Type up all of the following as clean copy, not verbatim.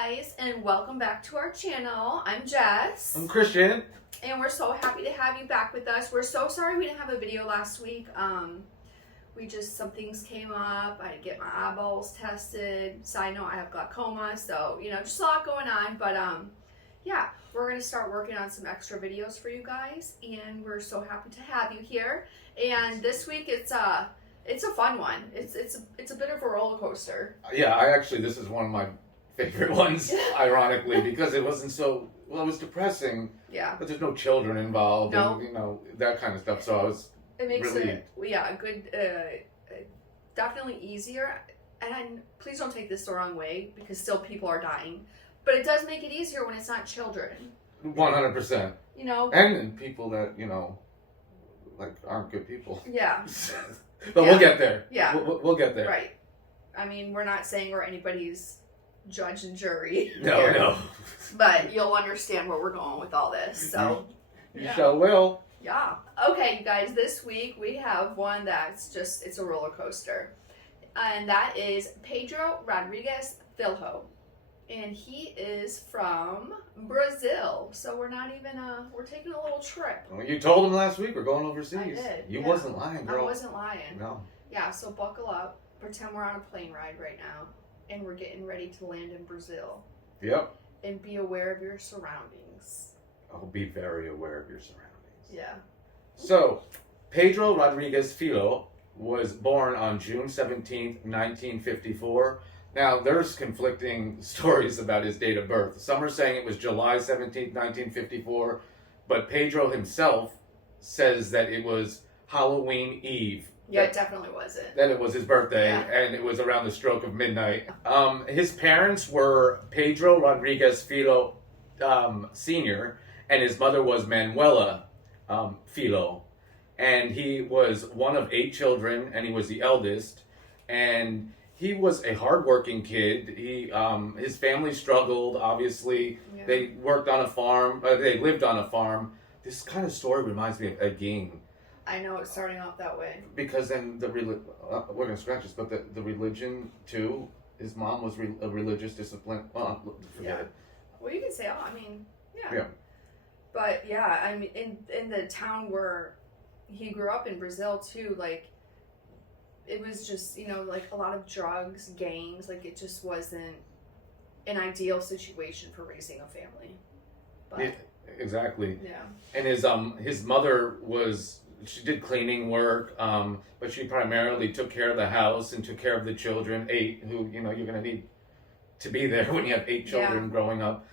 guys, and welcome back to our channel. I'm Jess. I'm Christian. And we're so happy to have you back with us. We're so sorry we didn't have a video last week. Some things came up. I had to get my eyeballs tested. Side note, I have glaucoma, so, just a lot going on. But, yeah, we're going to start working on some extra videos for you guys, and we're so happy to have you here. And this week, it's a fun one. It's a bit of a roller coaster. Yeah, this is one of my favorite ones, ironically, because it wasn't so, it was depressing. Yeah. But there's no children involved, no. And, that kind of stuff, so it makes really... it, good, definitely easier. And please don't take this the wrong way, because still people are dying. But it does make it easier when it's not children. 100%. And people that, aren't good people. Yeah. But we'll get there. Yeah. We'll get there. Right. I mean, we're not saying we're anybody's judge and jury. No. But you'll understand where we're going with all this. So You shall will. Yeah. Okay, you guys, this week we have one that's it's a roller coaster. And that is Pedro Rodrigues Filho. And he is from Brazil. So we're not even, we're taking a little trip. Well, you told him last week we're going overseas. I did. You wasn't lying, girl. I wasn't lying. No. Yeah, so buckle up. Pretend we're on a plane ride right now. And we're getting ready to land in Brazil. Yep. And be aware of your surroundings. I'll be very aware of your surroundings. Yeah. So, Pedro Rodrigues Filho was born on June 17th, 1954. Now, there's conflicting stories about his date of birth. Some are saying it was July 17th, 1954, but Pedro himself says that it was Halloween Eve. Yeah, it definitely wasn't. That it was his birthday, and it was around the stroke of midnight. His parents were Pedro Rodrigues Filho Sr., and his mother was Manuela Filho. And he was one of 8 children, and he was the eldest. And he was a hardworking kid. His family struggled, obviously. Yeah. They worked on a farm. They lived on a farm. This kind of story reminds me of a game. I know it's starting off that way. Because then we're going to scratch this, but the religion, too, his mom was a religious discipline. Forget it. Well, you can say, yeah. But, yeah, I mean, in the town where he grew up in Brazil, too, it was just, a lot of drugs, gangs, it just wasn't an ideal situation for raising a family. But, yeah, exactly. Yeah. And his mother she did cleaning work, but she primarily took care of the house and took care of the children, 8, who, you're going to need to be there when you have 8 children growing up.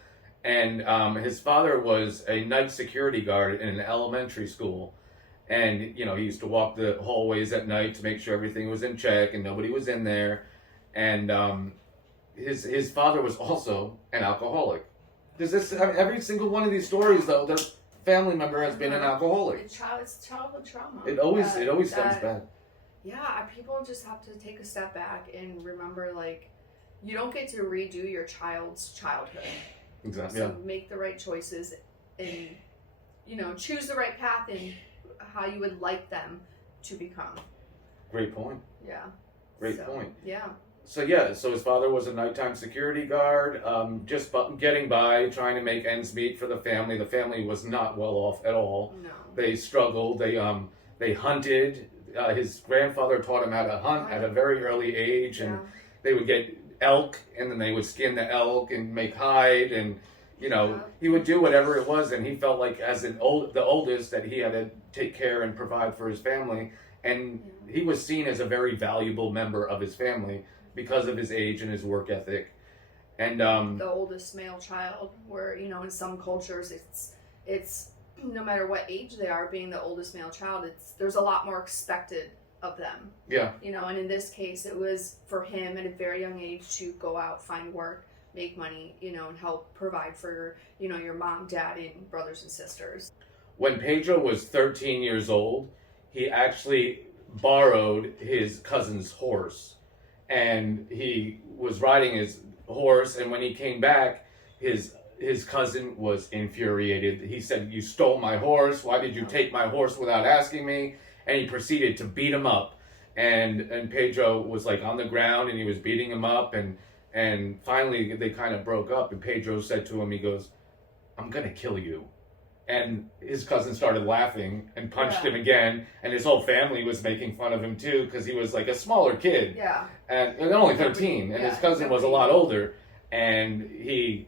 And his father was a night security guard in an elementary school. And, he used to walk the hallways at night to make sure everything was in check and nobody was in there. And his father was also an alcoholic. Every single one of these stories, though, their family member has been an alcoholic. It's childhood trauma. It always stems back. Yeah, people just have to take a step back and remember, you don't get to redo your child's childhood. Exactly. So make the right choices and, choose the right path and how you would like them to become. Great point. Yeah. Great point. Yeah. So his father was a nighttime security guard, just getting by, trying to make ends meet for the family. The family was not well off at all. No. They struggled. They hunted. His grandfather taught him how to hunt at a very early age, and they would get elk, and then they would skin the elk and make hide, and he would do whatever it was, and he felt like as the oldest that he had to take care and provide for his family, and he was seen as a very valuable member of his family because of his age and his work ethic. And the oldest male child, where in some cultures it's no matter what age they are, being the oldest male child, there's a lot more expected of them. Yeah. And in this case, it was for him at a very young age to go out, find work, make money, and help provide for, your mom, dad, and brothers and sisters. When Pedro was 13 years old, he actually borrowed his cousin's horse. And he was riding his horse, and when he came back, his cousin was infuriated. He said, "You stole my horse. Why did you take my horse without asking me?" And he proceeded to beat him up. And Pedro was on the ground, and he was beating him up, and And finally, they kind of broke up, and Pedro said to him, he goes, "I'm going to kill you." And his cousin started laughing and punched him again, and his whole family was making fun of him too, because he was like a smaller kid. Yeah. And only 13, and his cousin was a lot older. And he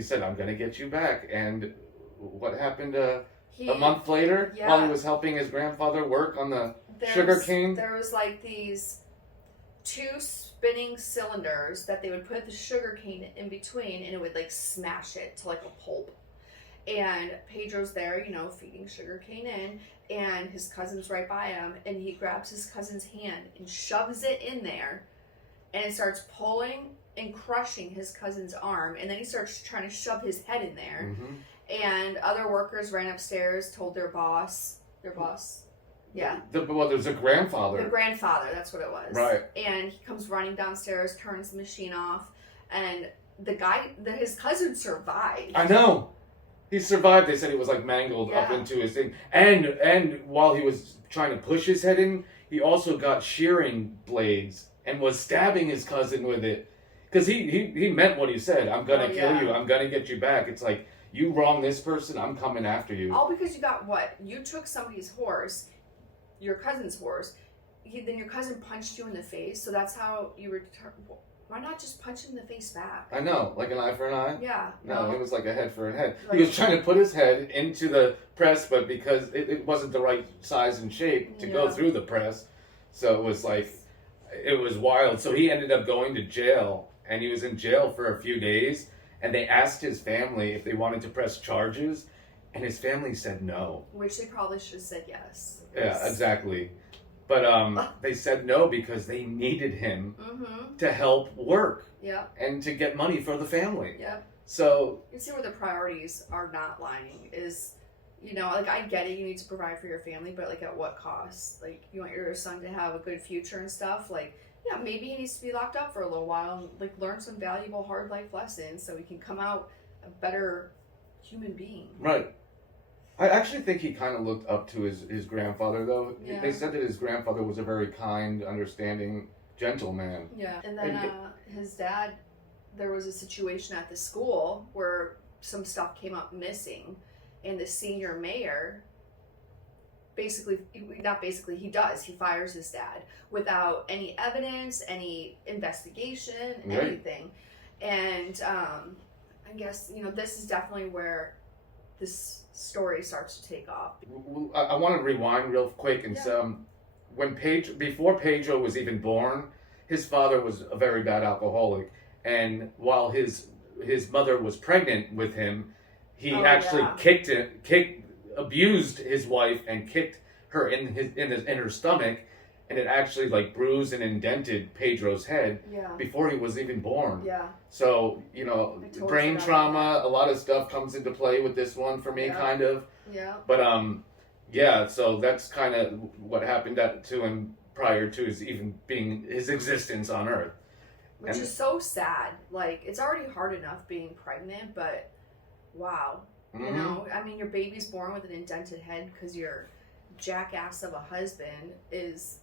said, "I'm going to get you back." And what happened a month later, while he was helping his grandfather work on the sugar cane? There was like these 2 spinning cylinders that they would put the sugar cane in between, and it would like smash it to like a pulp. And Pedro's there, feeding sugar cane in, and his cousin's right by him, and he grabs his cousin's hand and shoves it in there, and it starts pulling and crushing his cousin's arm, and then he starts trying to shove his head in there. Mm-hmm. And other workers ran upstairs, told their boss, yeah. Well, there's a grandfather. The grandfather, that's what it was. Right. And he comes running downstairs, turns the machine off, and his cousin survived. I know. He survived. They said he was like mangled up into his thing. And while he was trying to push his head in, he also got shearing blades and was stabbing his cousin with it. Because he meant what he said. "I'm going to kill you. I'm going to get you back." It's like, you wrong this person, I'm coming after you. All because you got what? You took somebody's horse, your cousin's horse, then your cousin punched you in the face, so that's how you return. Why not just punch him in the face back? I know, like an eye for an eye? Yeah. No, it was like a head for a head. Like, he was trying to put his head into the press, but because it wasn't the right size and shape to go through the press, so it was like, it was wild. So he ended up going to jail, and he was in jail for a few days, and they asked his family if they wanted to press charges, and his family said no. Which they probably should have said yes. Yeah, exactly. But they said no because they needed him to help work and to get money for the family. Yeah. So you see where the priorities are not lying is, like, I get it, you need to provide for your family, but like at what cost? Like, you want your son to have a good future and stuff. Like, yeah, maybe he needs to be locked up for a little while and like learn some valuable hard life lessons so he can come out a better human being. Right. I actually think he kind of looked up to his grandfather, though. Yeah. They said that his grandfather was a very kind, understanding, gentle man. Yeah. And then his dad, there was a situation at the school where some stuff came up missing, and the senior mayor he fires his dad without any evidence, any investigation, anything. And I guess, this is definitely where this story starts to take off. I want to rewind real quick and before Pedro was even born, his father was a very bad alcoholic, and while his mother was pregnant with him, he abused his wife and kicked her in her stomach, and it actually like bruised and indented Pedro's head before he was even born. Yeah. So, brain trauma, a lot of stuff comes into play with this one for me, kind of. Yeah. But so that's kind of what happened to him prior to his existence on Earth. Which is so sad. Like, it's already hard enough being pregnant, but wow. Mm-hmm. I mean, your baby's born with an indented head because your jackass of a husband is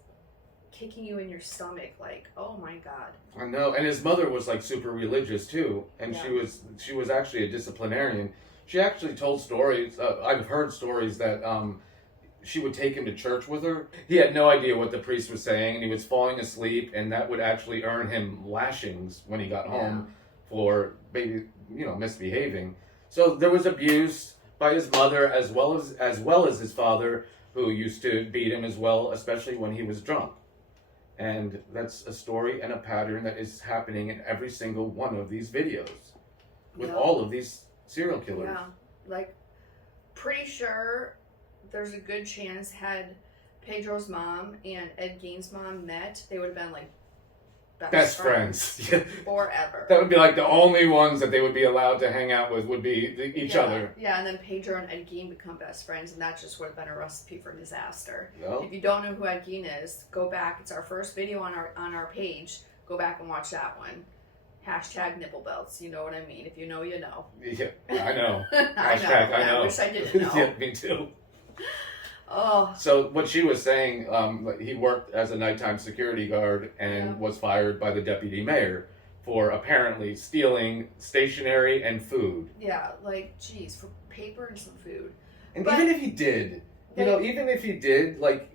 kicking you in your stomach. Like, oh my God. I know. And his mother was like super religious too, and she was actually a disciplinarian. She actually told stories. I've heard stories that she would take him to church with her. He had no idea what the priest was saying, and he was falling asleep, and that would actually earn him lashings when he got home for maybe misbehaving. So there was abuse by his mother as well as his father, who used to beat him as well, especially when he was drunk. And that's a story and a pattern that is happening in every single one of these videos with all of these serial killers. Yeah, like, pretty sure there's a good chance had Pedro's mom and Ed Gein's mom met, they would have been like best friends. Forever. That would be like the only ones that they would be allowed to hang out with would be each other. Yeah, and then Pedro and Ed Gein become best friends, and that just would have been a recipe for disaster. Yep. If you don't know who Ed Gein is, go back. It's our first video on our page. Go back and watch that one. # nipple belts. You know what I mean. If you know, you know. Yeah, I know. I know. I wish I didn't know. Yeah, me too. Oh. So what she was saying, he worked as a nighttime security guard and was fired by the deputy mayor for apparently stealing stationery and food. Yeah, like, geez, for paper and some food. And But even if he did, even if he did, like...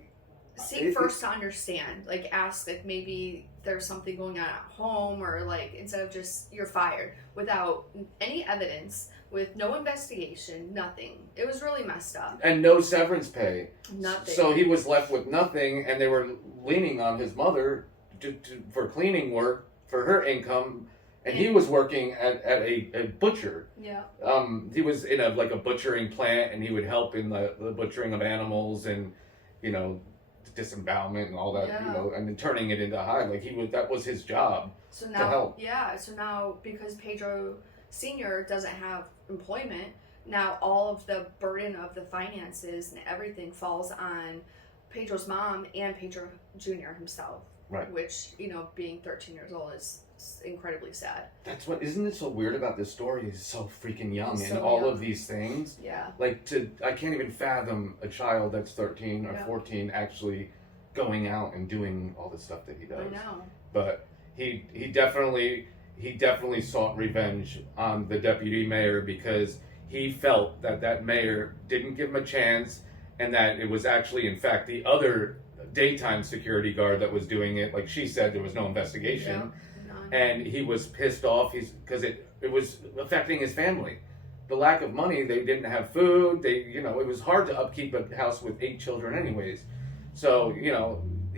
seek first to understand. Like, ask, like, maybe there's something going on at home, or, like, instead of just, you're fired, without any evidence, with no investigation, nothing. It was really messed up. And no severance pay. Nothing. So he was left with nothing, and they were leaning on his mother for cleaning work, for her income, and he was working at a butcher. Yeah. He was in a butchering plant, and he would help in the butchering of animals and, disembowelment and all that, and then turning it into hide. Like, that was his job. So now, to help. So now, because Pedro Sr. doesn't have employment, now all of the burden of the finances and everything falls on Pedro's mom and Pedro Jr. himself. Right. Which, being 13 years old is incredibly sad. That's what, isn't it so weird about this story? He's so freaking young He's and so all young. of these things. Yeah. I can't even fathom a child that's 13 or 14 actually going out and doing all the stuff that he does. I know. But he definitely sought revenge on the deputy mayor because he felt that mayor didn't give him a chance, and that it was actually, in fact, the other daytime security guard that was doing it. Like she said, there was no investigation. Yeah. And he was pissed off because it was affecting his family. The lack of money, they didn't have food. It was hard to upkeep a house with 8 children anyways. So, he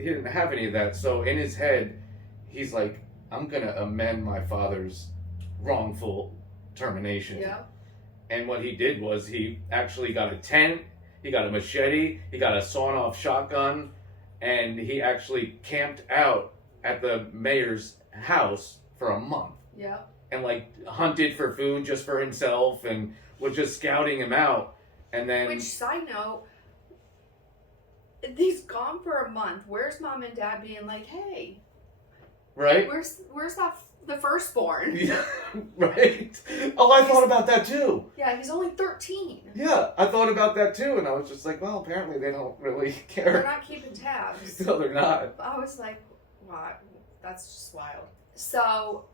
didn't have any of that. So in his head, he's like, I'm going to amend my father's wrongful termination. Yeah. And what he did was he actually got a tent, he got a machete, he got a sawn-off shotgun, and he actually camped out at the mayor's house for a month. Yeah. And hunted for food just for himself and was just scouting him out. And then... Which, side note, he's gone for a month. Where's mom and dad being like, hey... Right? Where's the firstborn? Yeah, right? Oh, I thought about that too. Yeah, he's only 13. Yeah, I thought about that too, and I was just like, well, apparently they don't really care. They're not keeping tabs. No, they're not. I was like, wow, that's just wild. So,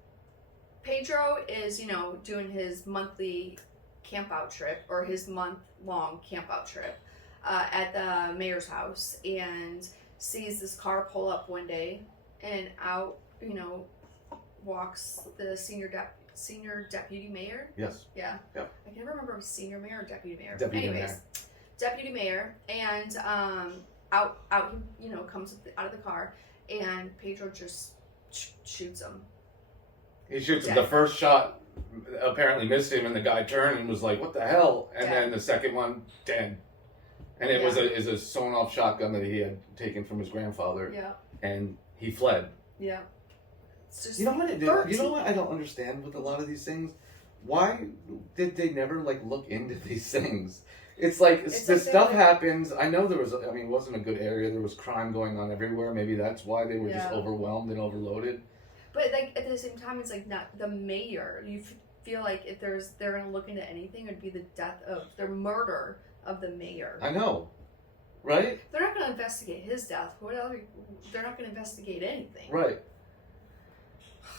Pedro is, doing his monthly camp-out trip, or his month-long camp-out trip at the mayor's house, and sees this car pull up one day, and out, walks the senior deputy mayor. Yes. Yeah. Yep. I can never remember if it was senior mayor or deputy mayor. Deputy Anyways, mayor. Deputy mayor, and out comes out of the car, and Pedro just shoots him. He shoots him. The first shot apparently missed him, and the guy turned and was like, "What the hell?" And then the second one, dead. And it was a sewn-off shotgun that he had taken from his grandfather. Yeah. And he fled. Yeah. It's just you know what I don't understand with a lot of these things? Why did they never look into these things? It's like this stuff happens. I know it wasn't a good area. There was crime going on everywhere. Maybe that's why they were just overwhelmed and overloaded. But at the same time, it's not the mayor. You feel like if they're gonna look into anything, it'd be the murder of the mayor. I know, right? They're not gonna investigate his death. They're not gonna investigate anything. Right.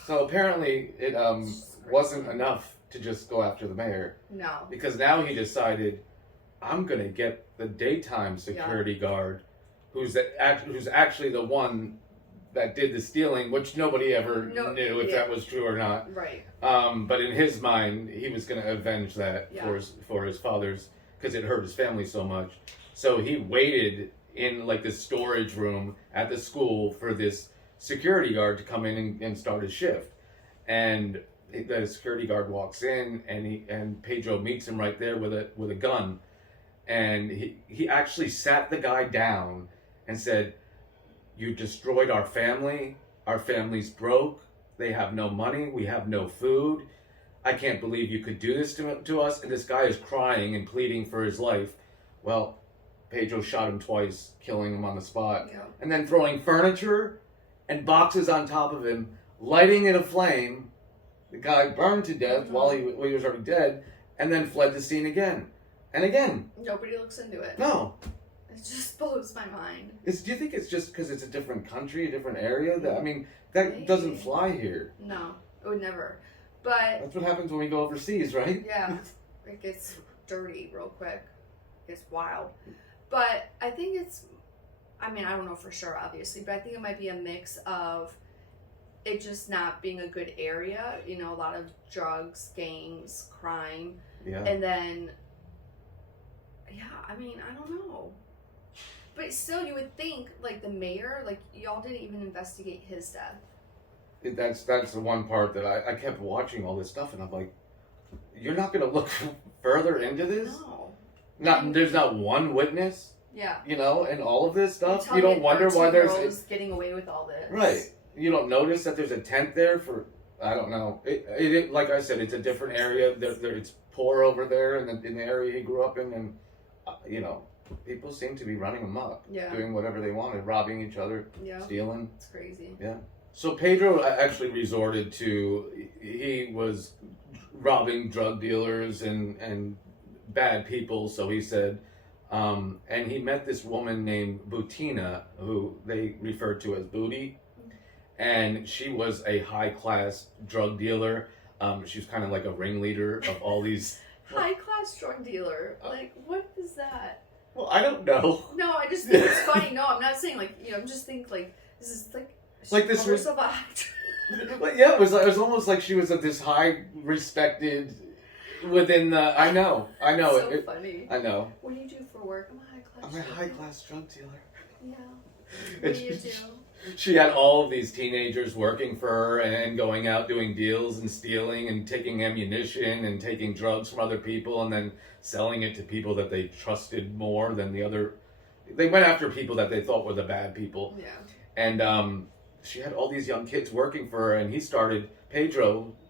So apparently it wasn't enough to just go after the mayor. No. Because now he decided, I'm gonna get the daytime security guard, who's actually the one that did the stealing, which nobody ever knew if that was true or not. Right. But in his mind, he was gonna avenge that for his father's, because it hurt his family so much. So he waited in this storage room at the school for this security guard to come in and start his shift. And the security guard walks in, and Pedro meets him right there with a gun. And he actually sat the guy down and said, "You destroyed our family. Our family's broke. They have no money. We have no food. I can't believe you could do this to us." And this guy is crying and pleading for his life. Well, Pedro shot him twice, killing him on the spot. Yeah. And then throwing furniture and boxes on top of him, lighting it aflame. The guy burned to death while he was already dead, and then fled the scene again. And again. Nobody looks into it. No. It just blows my mind. Do you think it's just because it's a different country, a different area? That Maybe. doesn't fly here. No. It would never. But That's what happens when we go overseas, right? yeah, it gets dirty real quick. It gets wild. But I think I don't know for sure, obviously, but I think it might be a mix of it just not being a good area, a lot of drugs, gangs, crime. Yeah. And then, I don't know. But still, you would think, like, the mayor, like, y'all didn't even investigate his death. That's the one part that I kept watching all this stuff, and I'm like, you're not going to look further into this? No. There's not one witness? Yeah. And all of this stuff? Until You don't wonder why there's... getting away with all this. Right. You don't notice that there's a tent there for... I don't know. It like I said, it's a different area. It's poor over there in the area he grew up in, and, people seem to be running amok. Yeah. Doing whatever they wanted, robbing each other, stealing. It's crazy. Yeah. So Pedro actually resorted to... He was robbing drug dealers and bad people, so he said... and he met this woman named Butina, who they referred to as Booty. And she was a high-class drug dealer. She was kind of like a ringleader of all these... High-class drug dealer? Like, what is that? Well, I don't know. No, I just think it's funny. No, I'm not saying, like, I'm just think like, this is, like this was... of a But yeah, it was almost like she was this high-respected... Within the... I know. So funny. I know. What do you do for work? I'm a high-class drug dealer. Yeah. What do you do? She had all of these teenagers working for her and going out doing deals and stealing and taking ammunition and taking drugs from other people and then selling it to people that they trusted more than the other. They went after people that they thought were the bad people. Yeah. And she had all these young kids working for her, and he started, Pedrino,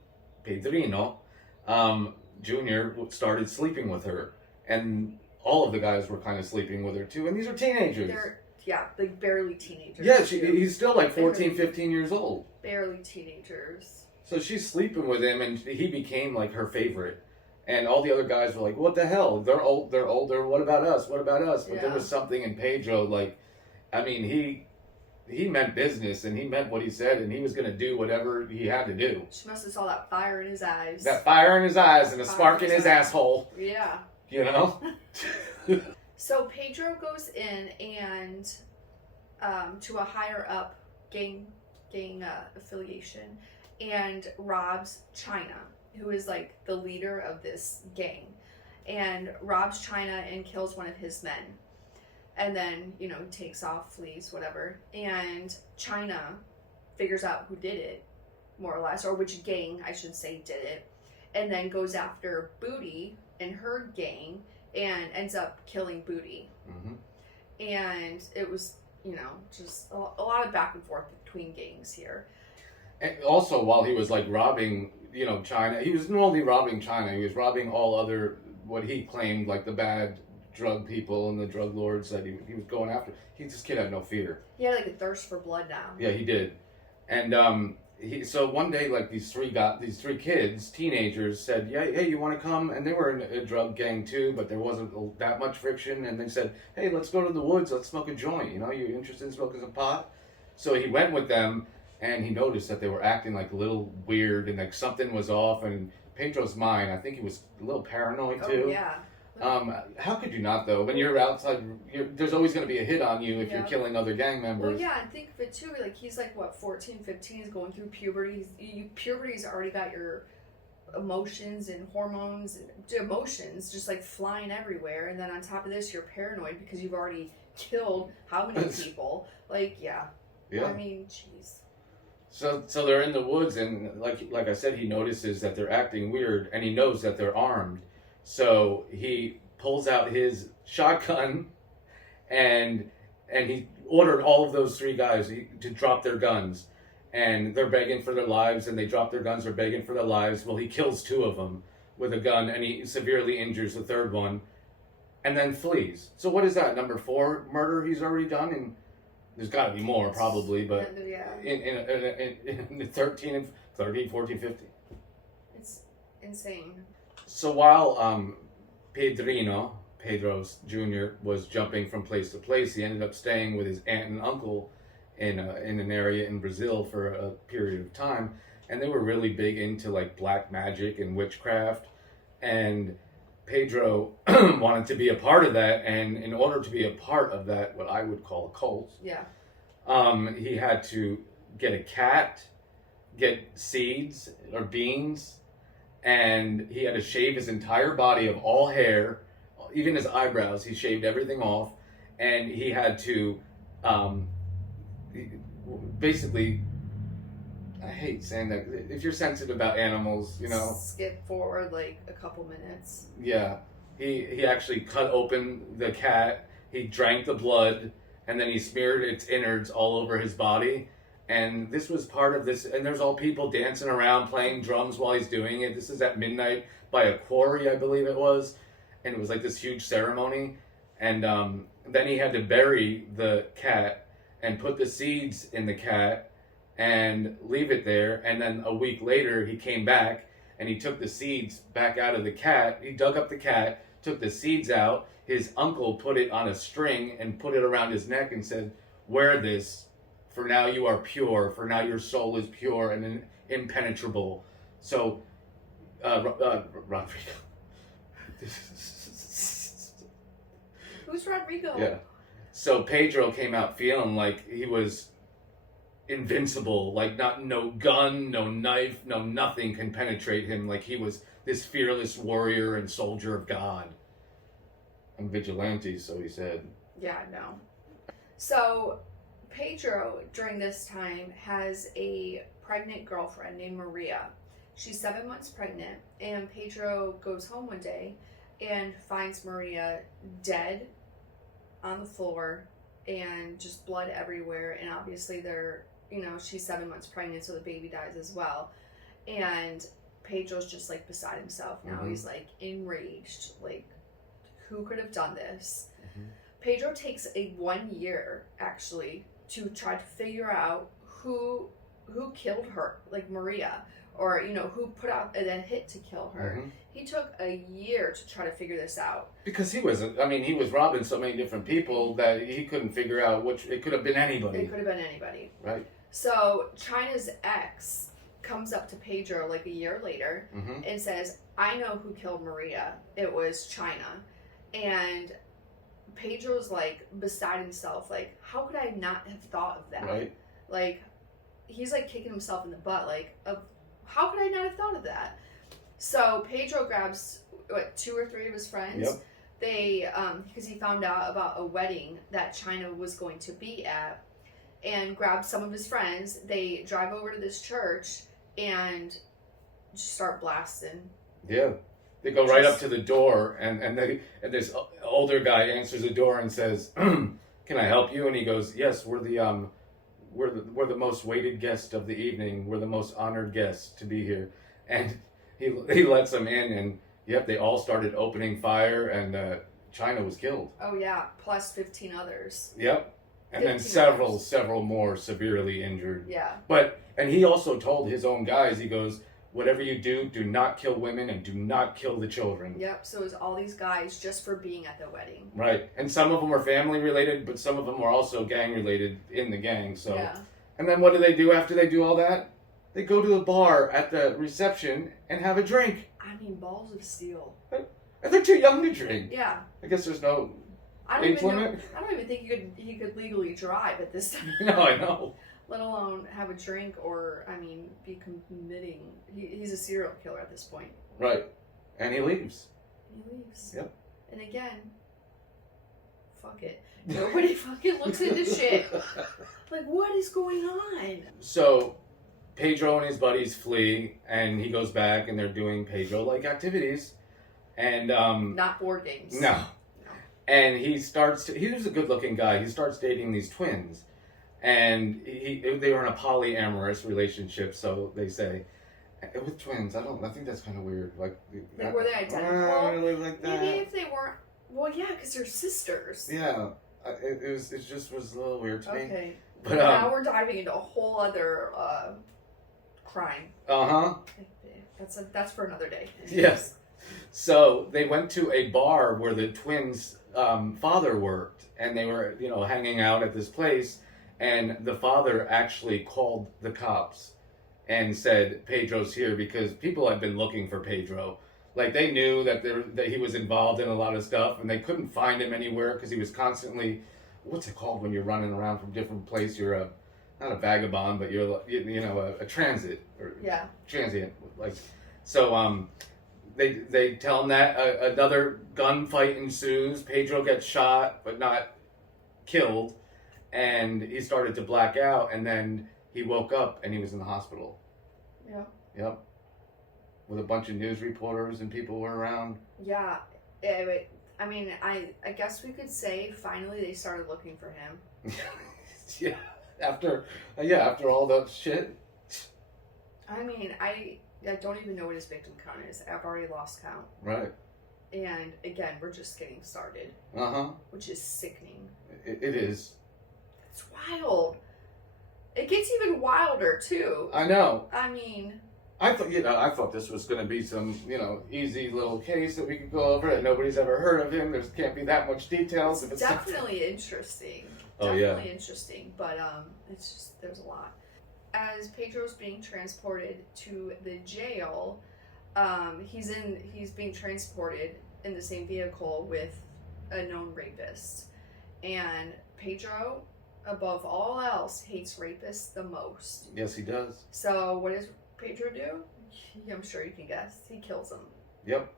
Jr. started sleeping with her. And all of the guys were kind of sleeping with her too. And these are teenagers. Like barely teenagers. Yeah, he's still like 14, 15 years old. Barely teenagers. So she's sleeping with him, and he became like her favorite. And all the other guys were like, what the hell? They're older. What about us? But there was something in Pedro, he meant business, and he meant what he said, and he was going to do whatever he had to do. She must have saw that fire in his eyes. That fire in his eyes and a spark in his asshole. Yeah. So Pedro goes in and to a higher up gang affiliation and robs China, who is like the leader of this gang, and robs China and kills one of his men, and then takes off, flees, whatever. And China figures out who did it, more or less, or which gang I should say did it, and then goes after Booty and her gang and ends up killing Booty. Mm-hmm. And it was, just a lot of back and forth between gangs here. And also, while he was like robbing, China, he was not only robbing China, he was robbing all other, what he claimed, like the bad drug people and the drug lords that he was going after. This kid had no fear. He had like a thirst for blood now. Yeah, he did. And so one day, like these three kids, teenagers, said, "Yeah, hey, you want to come?" And they were in a drug gang too, but there wasn't that much friction. And they said, "Hey, let's go to the woods. Let's smoke a joint. You interested in smoking some pot?" So he went with them, and he noticed that they were acting like a little weird, and like something was off. And Pedro's mind, I think he was a little paranoid too. Oh yeah. How could you not, though? When you're outside, there's always going to be a hit on you if you're killing other gang members. Well, yeah, and think of it, too. Like, he's, 14, 15, he's going through puberty. Puberty's already got your emotions and hormones and emotions just, flying everywhere. And then on top of this, you're paranoid because you've already killed how many people? Yeah. I mean, jeez. So they're in the woods, and like I said, he notices that they're acting weird, and he knows that they're armed. So he pulls out his shotgun, and he ordered all of those three guys to drop their guns. And they're begging for their lives, and they drop their guns, they're begging for their lives. Well, he kills two of them with a gun, and he severely injures the third one, and then flees. So what is that, number 4 murder he's already done? And there's got to be more, probably, but in 13, 14, 15. It's insane. So while Pedro Jr. was jumping from place to place, he ended up staying with his aunt and uncle in an area in Brazil for a period of time. and they were really big into like black magic and witchcraft, and Pedro wanted to be a part of that, and in order to be a part of that, what I would call a cult, he had to get a cat, get seeds or beans, and he had to shave his entire body of all hair, even his eyebrows. He shaved everything off, and he had to basically, I hate saying that, if you're sensitive about animals, you know, skip forward like a couple minutes. Yeah, he actually cut open the cat, he drank the blood, and then he smeared its innards all over his body. And this was part of this, and there's all people dancing around, playing drums while he's doing it. This is at midnight by a quarry, I believe it was. And it was like this huge ceremony. And then he had to bury the cat and put the seeds in the cat and leave it there. And then a week later, he came back and he took the seeds back out of the cat. He dug up the cat, took the seeds out. His uncle put it on a string and put it around his neck and said, "Wear this. For now you are pure. For now your soul is pure and impenetrable." So, Rodrigo. Who's Rodrigo? Yeah. So Pedro came out feeling like he was invincible. Like no gun, no knife, no nothing can penetrate him. Like he was this fearless warrior and soldier of God. I'm vigilante, so he said. Yeah, no. So Pedro, during this time, has a pregnant girlfriend named Maria. She's 7 months pregnant, and Pedro goes home one day and finds Maria dead on the floor and just blood everywhere. And obviously she's 7 months pregnant, so the baby dies as well. And Pedro's just like beside himself now. Mm-hmm. He's like enraged, like, who could have done this? Mm-hmm. Pedro takes a 1 year actually to try to figure out who killed her, like Maria, or who put out a hit to kill her. Mm-hmm. He took a year to try to figure this out Because he was robbing so many different people that he couldn't figure out which. It could have been anybody. It could have been anybody. Right. So China's ex comes up to Pedro like a year later Mm-hmm. and says, "I know who killed Maria. It was China." And Pedro's like beside himself, like, how could I not have thought of that? Right. Like, he's like kicking himself in the butt, like, how could I not have thought of that? So Pedro grabs 2 or 3 of his friends. Yep. They because he found out about a wedding that China was going to be at, and grabs some of his friends. They drive over to this church and just start blasting. Yeah. They go right up to the door, and this older guy answers the door and says, "Can I help you?" And he goes, "Yes, we're the most weighted guest of the evening. We're the most honored guests to be here." And he lets them in, and yep, they all started opening fire, and China was killed. Oh yeah, plus 15 others. Yep, and then 15 several more severely injured. Yeah. And he also told his own guys, he goes, "Whatever you do, do not kill women and do not kill the children." Yep, so it was all these guys just for being at the wedding. Right. And some of them were family related, but some of them were also gang related in the gang. So. Yeah. And then what do they do after they do all that? They go to the bar at the reception and have a drink. I mean, balls of steel. And they're too young to drink. Yeah. I guess there's no I age limit. I don't even think he could legally drive at this time. No, I know. Let alone have a drink or, be committing. He's a serial killer at this point. Right. And he leaves. He leaves. Yep. And again, fuck it. Nobody fucking looks into shit. Like, what is going on? So, Pedro and his buddies flee, and he goes back, and they're doing Pedro-like activities. And, Not board games. No. And he was a good-looking guy. He starts dating these twins. And they were in a polyamorous relationship, so they say. With twins, I think that's kind of weird. Like were they identical? I don't really like that. Maybe if they weren't. Well, yeah, because they're sisters. Yeah, it just was a little weird to me. Okay, but now we're diving into a whole other crime. That's for another day. Yes. So they went to a bar where the twins' father worked, and they were hanging out at this place. And the father actually called the cops and said Pedro's here because people had been looking for Pedro. Like they knew that he was involved in a lot of stuff, and they couldn't find him anywhere because he was constantly, what's it called when you're running around from different places? You're not a vagabond, but you're a transit or transient. Like so, they tell him that another gunfight ensues. Pedro gets shot but not killed, and he started to black out, and then he woke up and he was in the hospital. Yeah. Yep. With a bunch of news reporters and people were around. Yeah. I mean, I guess we could say finally they started looking for him. Yeah. After all that shit. I mean, I don't even know what his victim count is. I've already lost count. Right. And again, we're just getting started. Which is sickening. It is. It's wild. It gets even wilder too. I know. I mean, I thought this was going to be some, easy little case that we could go over that nobody's ever heard of him. There can't be that much details. It's definitely interesting. Oh, definitely interesting, but it's just there's a lot. As Pedro's being transported to the jail, he's being transported in the same vehicle with a known rapist, and Pedro, above all else, hates rapists the most. Yes, he does. So what does Pedro do? I'm sure you can guess. He kills him. Yep.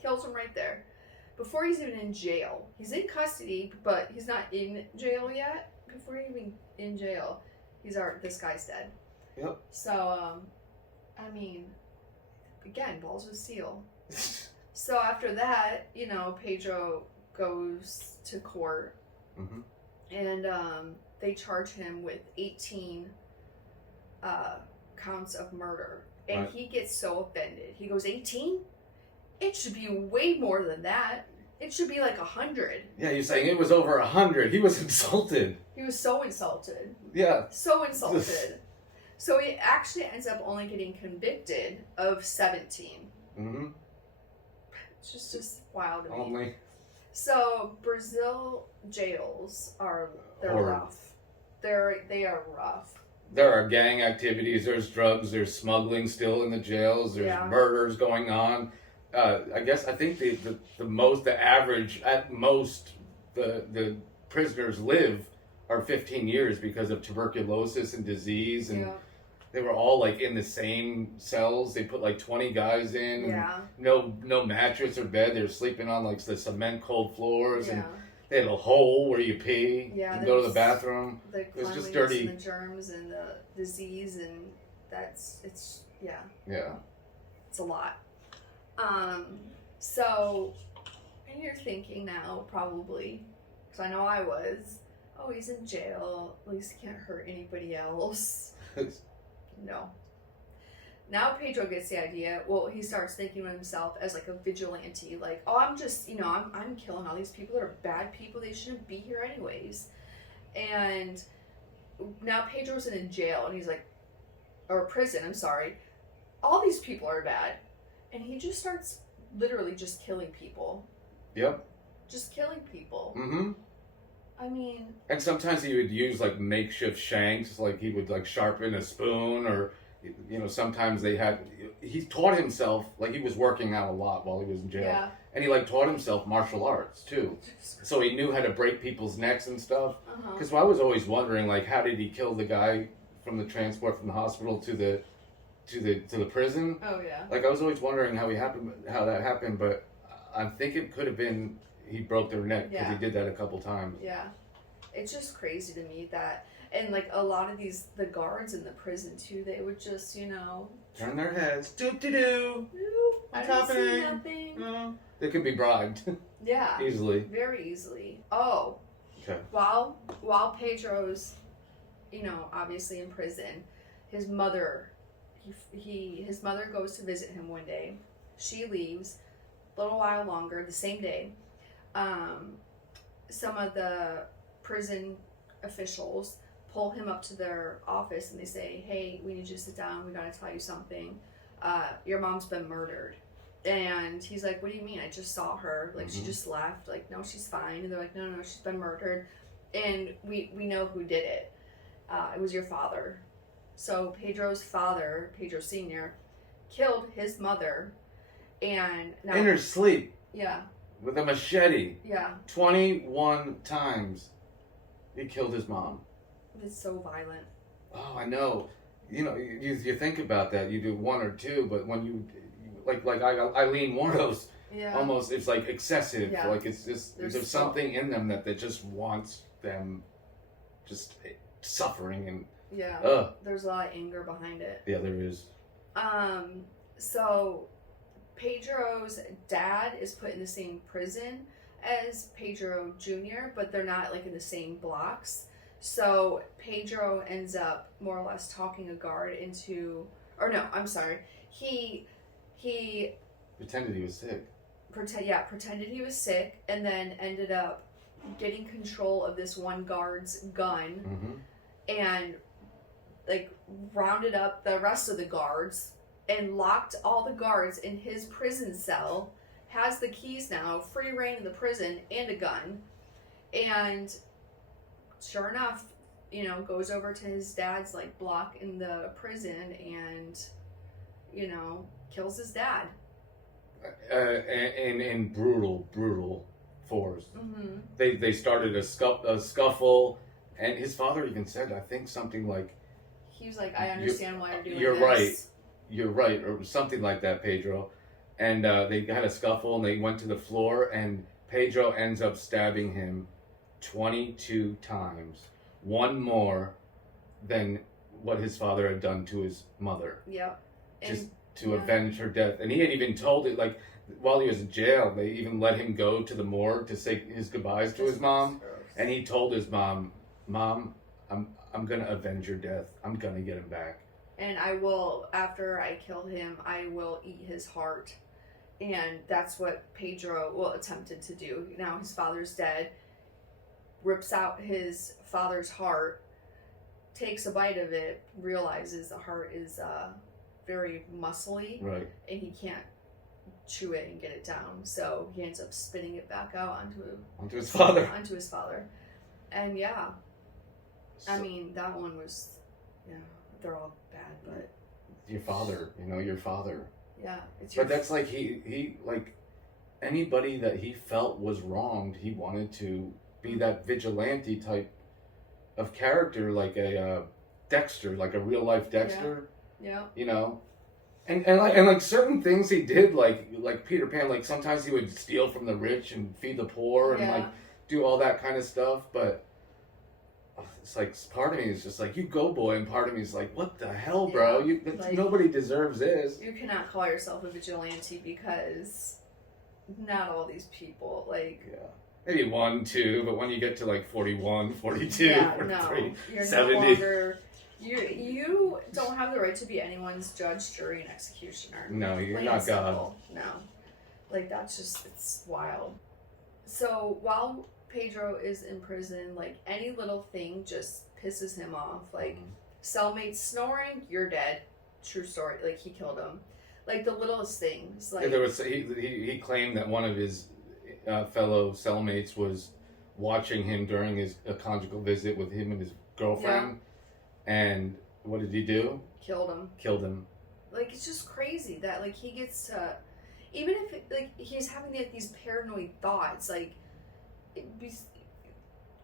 Kills him right there. Before he's even in jail. He's in custody, but he's not in jail yet. Before he's even in jail, this guy's dead. Yep. So, I mean, again, balls of steel. So after that, Pedro goes to court, and they charge him with 18 counts of murder. And he gets so offended. He goes, 18? It should be way more than that. It should be like 100. Yeah, you're saying it was over 100. He was insulted. He was so insulted. Yeah. So insulted. So he actually ends up only getting convicted of 17. It's just wild to me. Only. So Brazil jails they're rough. They are rough. There are gang activities, there's drugs, there's smuggling still in the jails, there's murders going on. I think the average, at most, the prisoners live are 15 years because of tuberculosis and disease, and they were all like in the same cells. They put like 20 guys in, and no mattress or bed. They were sleeping on like the cement cold floors, and they had a hole where you pee and go to the bathroom. It was just dirty. And the germs and the disease, and it's a lot. So, and you're thinking now, probably, because I know I was, oh, he's in jail, at least he can't hurt anybody else. No. Now Pedro gets the idea, well, he starts thinking of himself as like a vigilante, like, oh, I'm just, I'm killing all these people that are bad people, they shouldn't be here anyways. And now Pedro's in jail, and he's like, or prison, I'm sorry, all these people are bad. And he just starts literally just killing people. Yep. Just killing people. I mean... And sometimes he would use, like, makeshift shanks, like he would, like, sharpen a spoon, or, sometimes he taught himself, like, he was working out a lot while he was in jail. Yeah. And he, like, taught himself martial arts, too. So he knew how to break people's necks and stuff. Because I was always wondering, like, how did he kill the guy from the transport from the hospital to the prison? Oh yeah. Like I was always wondering how that happened, but I think it could have been he broke their neck because he did that a couple times. Yeah, it's just crazy to me that, and like a lot of the guards in the prison too, they would just turn their heads, do. I didn't see nothing. They could be bribed. Yeah. Easily. Very easily. Oh. Okay. While Pedro's, obviously in prison, his mother. His mother goes to visit him one day. She leaves a little while longer, the same day. Some of the prison officials pull him up to their office and they say, hey, we need you to sit down. We got to tell you something. Your mom's been murdered. And he's like, what do you mean? I just saw her. Like, she just left. Like, no, she's fine. And they're like, no, she's been murdered. And we know who did it. It was your father. So Pedro's father, Pedro Sr., killed his mother, and now, in her sleep yeah, with a machete. yeah, 21 times he killed his mom. it's so violent. Oh, I know. You know, you think about that. You do one or two, but when you like Eileen Warnos, Yeah, almost it's like excessive. Yeah. Like it's just there's something in them that just wants them just suffering and yeah. There's a lot of anger behind it. yeah, there is. So Pedro's dad is put in the same prison as Pedro Jr., but they're not like in the same blocks. So Pedro ends up more or less talking a guard into, or no, I'm sorry. He Pretended he was sick. pretended he was sick, and then ended up getting control of this one guard's gun, Mm-hmm. and like rounded up the rest of the guards and locked all the guards in his prison cell. Has the keys now, free reign in the prison, and a gun. And sure enough, goes over to his dad's like block in the prison and kills his dad. In brutal force. Mm-hmm. They started a scuffle, and his father even said, I think something like, He was like, I understand why you're doing you're this. You're right, or something like that, Pedro. And they had a scuffle, and they went to the floor, and Pedro ends up stabbing him 22 times. One more than what his father had done to his mother. Yep. Just to avenge her death. And he had even told it, like, while he was in jail, they even let him go to the morgue to say his goodbyes to his mom. And he told his mom, I'm going to avenge your death. I'm going to get him back. And I will, after I kill him, I will eat his heart. And that's what Pedro attempted to do. Now his father's dead. Rips out his father's heart. Takes a bite of it. Realizes the heart is very muscly. Right. And he can't chew it and get it down. So he ends up spitting it back out Onto his father. Onto his father. And yeah. So, I mean, that one was, they're all bad, but your father, your father. yeah, it's your. But that's like he like anybody that he felt was wronged, he wanted to be that vigilante type of character, like a Dexter, like a real life Dexter. Yeah. And like certain things he did, like Peter Pan, like sometimes he would steal from the rich and feed the poor and like do all that kind of stuff, but. It's like part of me is just like, you go boy, and part of me is like, what the hell, bro? Nobody deserves this. You cannot call yourself a vigilante because not all these people maybe 1, 2, but when you get to like 41, 42, 43, no, you're 70. no longer. You don't have the right to be anyone's judge, jury, and executioner. No, you're Plain not and God. simple. No, that's just it's wild. So while Pedro is in prison, like any little thing just pisses him off. Like cellmates snoring, you're dead. True story. Like he killed him. Like the littlest things. Like there was he claimed that one of his fellow cellmates was watching him during his conjugal visit with him and his girlfriend. Yeah. And what did he do? Killed him. Like it's just crazy that like he gets to, even if like he's having these paranoid thoughts, like.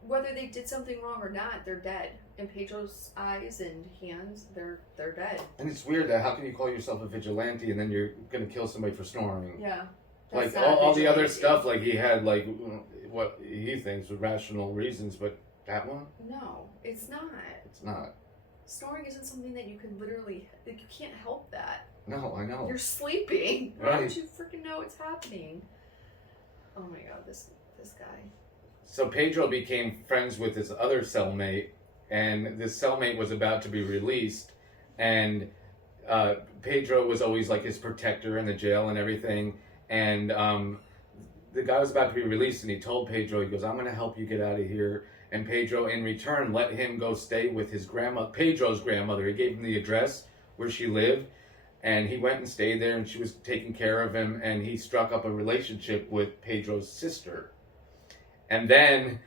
Whether they did something wrong or not, they're dead. In Pedro's eyes and hands, they're dead. And it's weird that how can you call yourself a vigilante and then you're gonna kill somebody for snoring? Yeah. Like all the other stuff, like he had like what he thinks were rational reasons, but that one? No, it's not. It's not. Snoring isn't something that you can literally you can't help that. No, I know. You're sleeping. Right. How would you freaking know it's happening? Oh my god, this guy. So Pedro became friends with his other cellmate, and this cellmate was about to be released, and Pedro was always like his protector in the jail and everything, and the guy was about to be released, and he told Pedro, he goes, I'm going to help you get out of here, and Pedro in return let him go stay with his Pedro's grandmother. He gave him the address where she lived, and he went and stayed there, and she was taking care of him, and he struck up a relationship with Pedro's sister. And then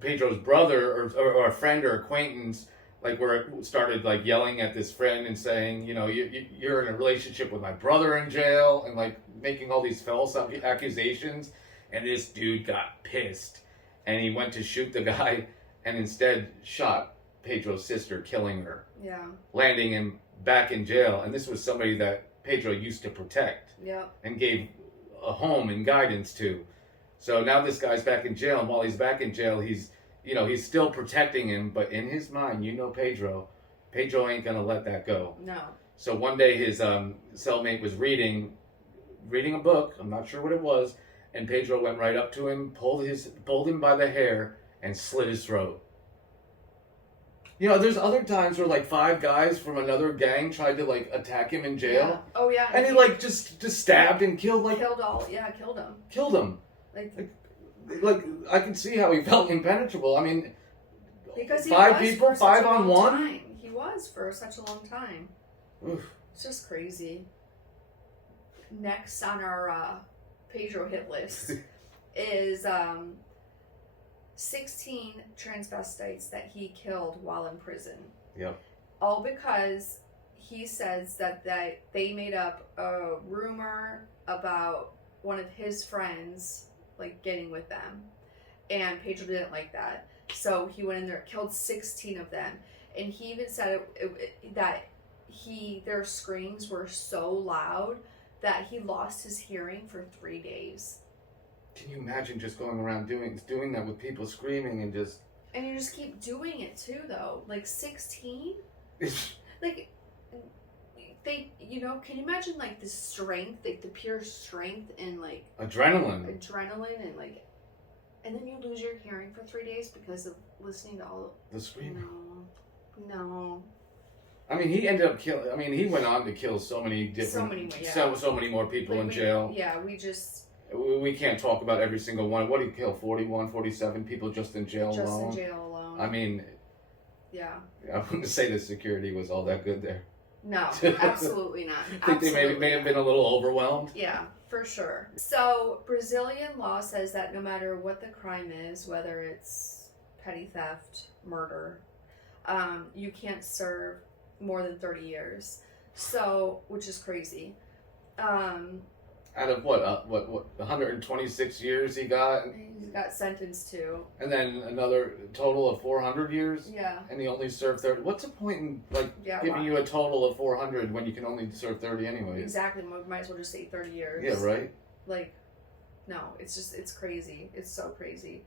Pedro's brother, or a friend or acquaintance, like where it started like yelling at this friend and saying, you know, you're in a relationship with my brother in jail, and like making all these false accusations. And this dude got pissed, and he went to shoot the guy, and instead shot Pedro's sister, killing her. Yeah. Landing him back in jail. And this was somebody that Pedro used to protect. Yep. And gave a home and guidance to. So now this guy's back in jail, and while he's back in jail, he's still protecting him, but in his mind, Pedro ain't gonna let that go. No. So one day his cellmate was reading a book, I'm not sure what it was, and Pedro went right up to him, pulled him by the hair, and slit his throat. You know, there's other times where like 5 guys from another gang tried to like attack him in jail. Yeah. Oh yeah. And he like just stabbed and killed killed him. Killed him. Like I can see how he felt impenetrable. I mean, because he 5 was people, for 5 such a on long 1. time. He was for such a long time. Oof. It's just crazy. Next on our Pedro hit list is 16 transvestites that he killed while in prison. Yep. All because he says that they made up a rumor about one of his friends like getting with them, and Pedro didn't like that, so he went in there, killed 16 of them, and he even said that their screams were so loud that he lost his hearing for 3 days. Can you imagine just going around doing that with people screaming and just... And you just keep doing it too, though. Like 16? Like, they, you know, can you imagine like the strength, like the pure strength and like... Adrenaline and like... And then you lose your hearing for 3 days because of listening to all... The screaming. No. I mean, he ended up killing... I mean, he went on to kill so many different... So many more people in jail. We can't talk about every single one. What did he kill? 41, 47 people just in jail alone? Just in jail alone. I mean... Yeah. I wouldn't say the security was all that good there. No, absolutely not. I think they may have been a little overwhelmed. Yeah, for sure. So, Brazilian law says that no matter what the crime is, whether it's petty theft, murder, you can't serve more than 30 years. So, which is crazy. Out of what 126 years he got? He got sentenced to. And then another total of 400 years? Yeah. And he only served 30. What's the point in giving you a total of 400 when you can only serve 30 anyway? Exactly. We might as well just say 30 years. Yeah, right? Like, no, it's crazy. It's so crazy.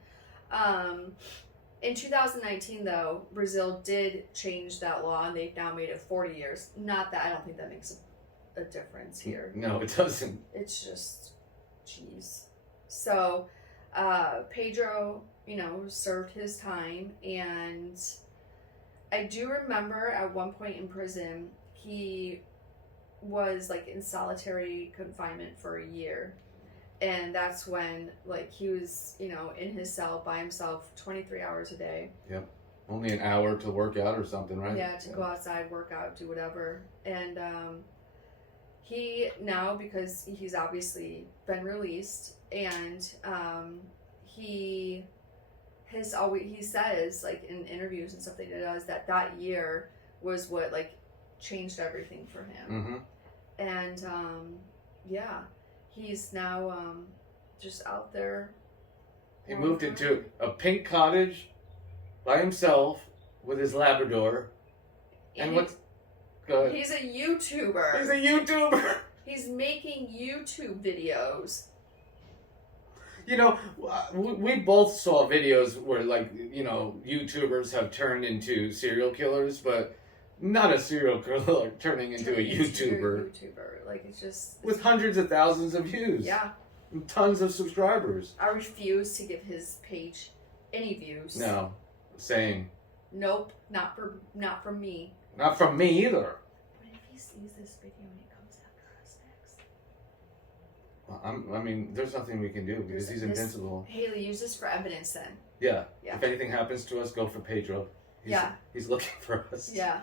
In 2019, though, Brazil did change that law, and they've now made it 40 years. Not that I don't think that makes a difference here. No, it doesn't. It's just, jeez. So, Pedro, served his time, and I do remember at one point in prison, he was like in solitary confinement for a year. And that's when, like, he was, in his cell by himself 23 hours a day. Yep. Only an hour to work out or something, right? Yeah, to go outside, work out, do whatever. And he now, because he's obviously been released, and he says, like, in interviews and stuff that he does, that year was what, like, changed everything for him. Mm-hmm. And, yeah. He's now just out there. He moved into a pink cottage by himself with his Labrador. And what's... Go ahead. He's a YouTuber. He's a YouTuber. He's making YouTube videos. We both saw videos where, like, YouTubers have turned into serial killers, but not a serial killer turning into a YouTuber. Like, it's just... With hundreds of thousands of views. Yeah. And tons of subscribers. I refuse to give his page any views. No. Same. Nope. Not from me. Not from me either. But if he sees this video and he comes after us next... I mean, there's nothing we can do because he's invincible. Haley, use this for evidence then. Yeah. If anything happens to us, go for Pedro. He's looking for us. Yeah.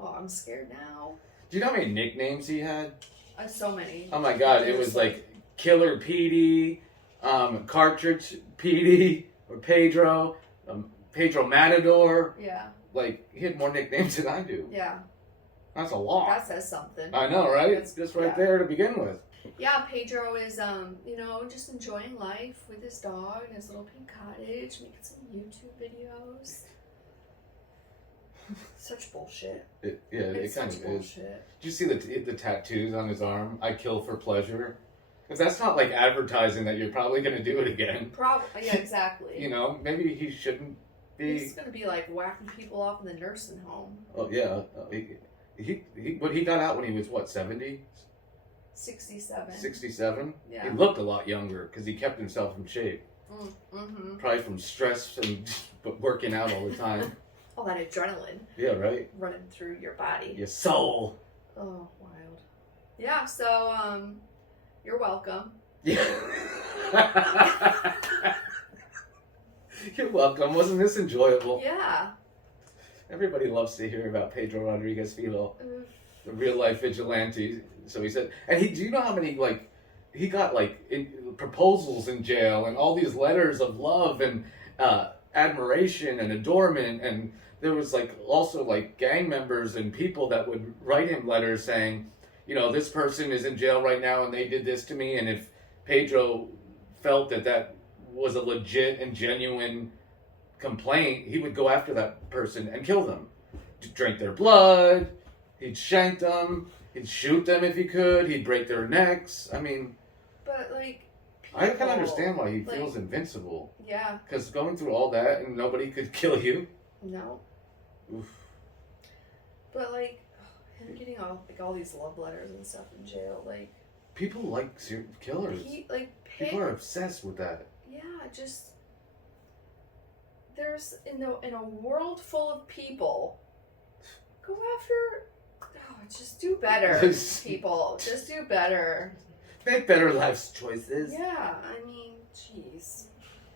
Oh, I'm scared now. Do you know how many nicknames he had? So many. Oh my god, it was like Killer Petey, Cartridge Petey, or Pedro, Pedro Matador. Yeah. Like, he had more nicknames than I do. Yeah. That's a lot. That says something. I know, right? That's, It's just right there to begin with. Yeah, Pedro is, just enjoying life with his dog and his little pink cottage, making some YouTube videos. Such bullshit. It kind of is. Did you see the tattoos on his arm? I kill for pleasure. If that's not like advertising that you're probably going to do it again. Probably, yeah, exactly. You know, maybe he shouldn't be. He's going to be like whacking people off in the nursing home. Oh yeah, he got out when he was what, 70? 67. 67? Yeah. He looked a lot younger because he kept himself in shape. Mm-hmm. Probably from stress and working out all the time. All that adrenaline. Yeah, right? Running through your body. Your soul. Oh, wild. Yeah, so, you're welcome. Yeah. You're welcome. Wasn't this enjoyable? Yeah. Everybody loves to hear about Pedro Rodrigues Filho, the real life vigilante. So he said, and do you know how many, like, he got, like, proposals in jail and all these letters of love and admiration and adornment, and there was, like, also, like, gang members and people that would write him letters saying, you know, this person is in jail right now and they did this to me, and if Pedro felt that was a legit and genuine complaint, he would go after that person and kill them. Drink their blood, he'd shank them, he'd shoot them if he could, he'd break their necks. I mean... But, like... I can understand why he feels invincible. Yeah. Because going through all that and nobody could kill you. No. Oof. But, like, him getting all these love letters and stuff in jail, like... People like serial killers. People are obsessed with that. Yeah, just... There's, in a world full of people, go after... Oh, just do better, people. Just do better. Make better life choices. Yeah, I mean, jeez.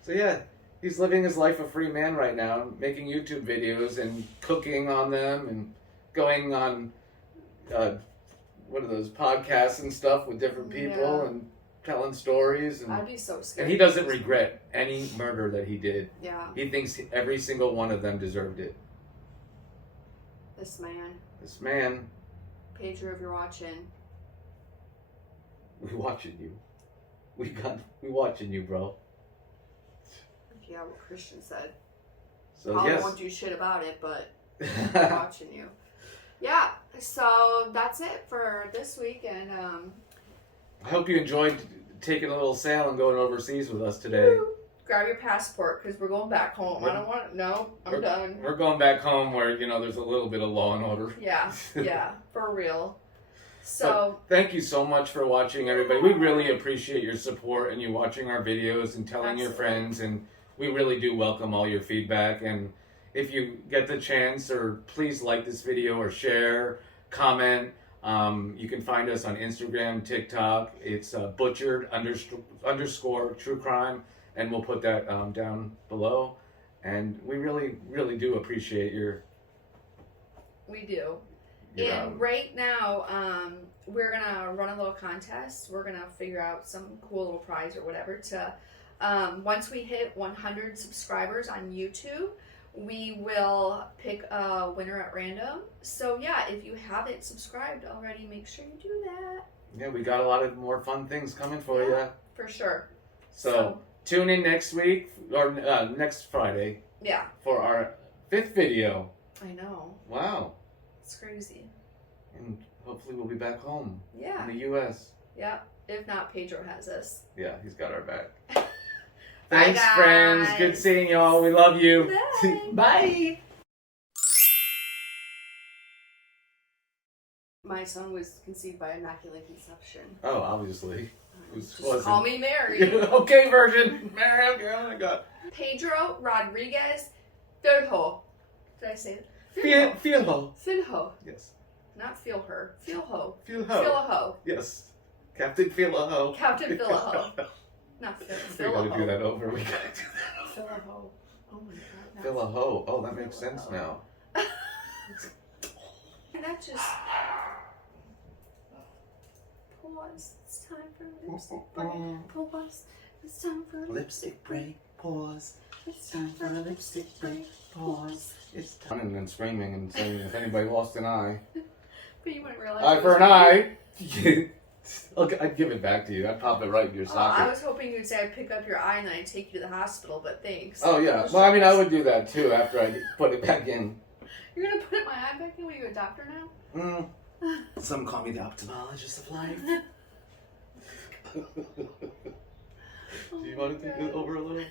So yeah, he's living his life a free man right now, making YouTube videos and cooking on them and going on, what are those, podcasts and stuff with different people and telling stories. And I'd be so scared. And he doesn't regret any murder that he did. Yeah. He thinks every single one of them deserved it. This man. Pedro, if you're watching. We watching you. We watching you, bro. Yeah, what Christian said. So Probably yes. won't do shit about it, but we're watching you. Yeah, so that's it for this week, and I hope you enjoyed taking a little sail and going overseas with us today. Grab your passport, because we're going back home. I don't want... No, I'm done. We're going back home where, there's a little bit of law and order. Yeah, for real. So, thank you so much for watching, everybody. We really appreciate your support and you watching our videos and telling your friends, and we really do welcome all your feedback. And if you get the chance, or please like this video or share, comment. You can find us on Instagram, TikTok. It's butchered underscore true crime, and we'll put that down below. And we really, really do appreciate your... We do. And right now, we're going to run a little contest. We're going to figure out some cool little prize or whatever to, once we hit 100 subscribers on YouTube, we will pick a winner at random. So yeah, if you haven't subscribed already, make sure you do that. Yeah, we got a lot of more fun things coming for you. For sure. So tune in next week, or next Friday. Yeah. For our 5th video. I know. Wow. It's crazy. And hopefully we'll be back home. Yeah. In the U.S. Yeah. If not, Pedro has us. Yeah, he's got our back. Thanks, guys. Friends. Good seeing y'all. We love you. Bye. Bye. My son was conceived by immaculate conception. Oh, obviously. Just call me Mary. Okay, Virgin. Mary, okay, oh my God. Pedro Rodrigues Filho. Did I say it? Filho. Filho. Yes. Not feel her. Filho. Filho. Filho. Yes. Captain Filho. Captain Filho. Not Filho. We gotta do that over. We gotta do that over. Filho. Oh my God. Filho. Oh, that makes sense now. And that just... Pause. It's time for a lipstick break. Pause. It's time for a lipstick break. Pause. It's time for a lipstick break. Pause. It's time. And then screaming and saying, if anybody lost an eye. But you wouldn't realize. Eye for an eye. I'd give it back to you. I'd pop it right in your socket. I was hoping you'd say I'd pick up your eye and then I'd take you to the hospital, but thanks. Oh, yeah. Well, I mean, I would do that too after I put it back in. You're going to put my eye back in? What, are you a doctor now? Some call me the ophthalmologist of life. Do you want to take it over a little?